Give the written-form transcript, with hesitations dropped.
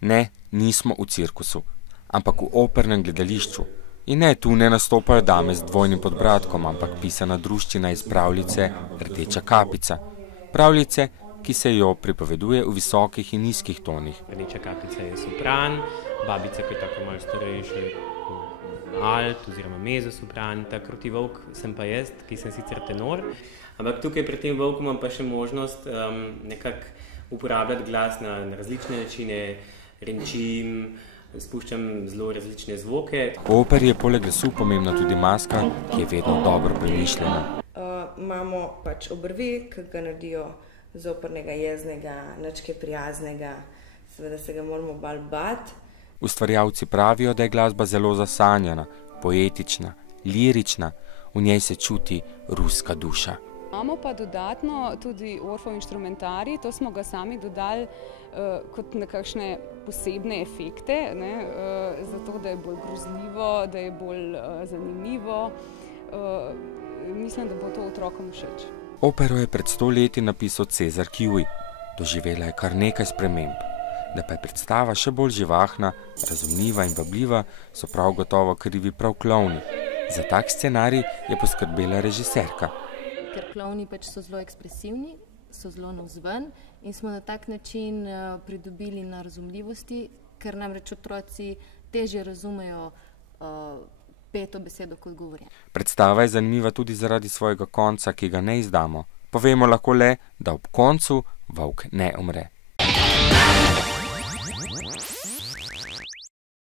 Ne, nismo v cirkusu, ampak v opernem gledališču. In ne, tu ne nastopajo dame z dvojnim podbradkom, ampak pisana druščina iz pravljice Rdeča kapica. Pravljice, ki se jo pripoveduje v visokih in nizkih tonih. Rdeča kapica je sopran, babica, ki je tako malo starejša, alt oziroma mezosopran, ta kruti volk sem pa jaz, ki sem sicer tenor. Ampak tukaj pri tem volku imam pa še možnost nekako uporabljati glas na različne načine, renčim, spuščam zelo različne zvoke. V operi je poleg glasu pomembna tudi maska, ki je vedno dobro premišljena. Imamo pač obrvi, ki ga naredijo z opernega jeznega, ničke prijaznega, seveda se ga moramo bolj bati. Ustvarjalci pravijo, da je glasba zelo zasanjana, poetična, lirična, v njej se čuti ruska duša. Imamo pa dodatno tudi Orffov inštrumentarij, to smo ga sami dodali kot nekakšne posebne efekte, zato da je bolj grozljivo, da je bolj zanimivo. Mislim, da bo to otrokom všeč. Opero je pred 100 leti napisal Cezar Kiuj. Doživela je kar nekaj sprememb. Da pa je predstava še bolj živahna, razumljiva in vabljiva, so prav gotovo krivi prav klovni. Za tak scenarij je poskrbela režiserka. Ker klovni pač so zelo ekspresivni, so zelo navzven in smo na tak način pridobili na razumljivosti, ker namreč otroci težje razumejo peto besedo kot govorjeno. Predstava je zanimiva tudi zaradi svojega konca, ki ga ne izdamo. Povemo lahko le, da ob koncu volk ne umre.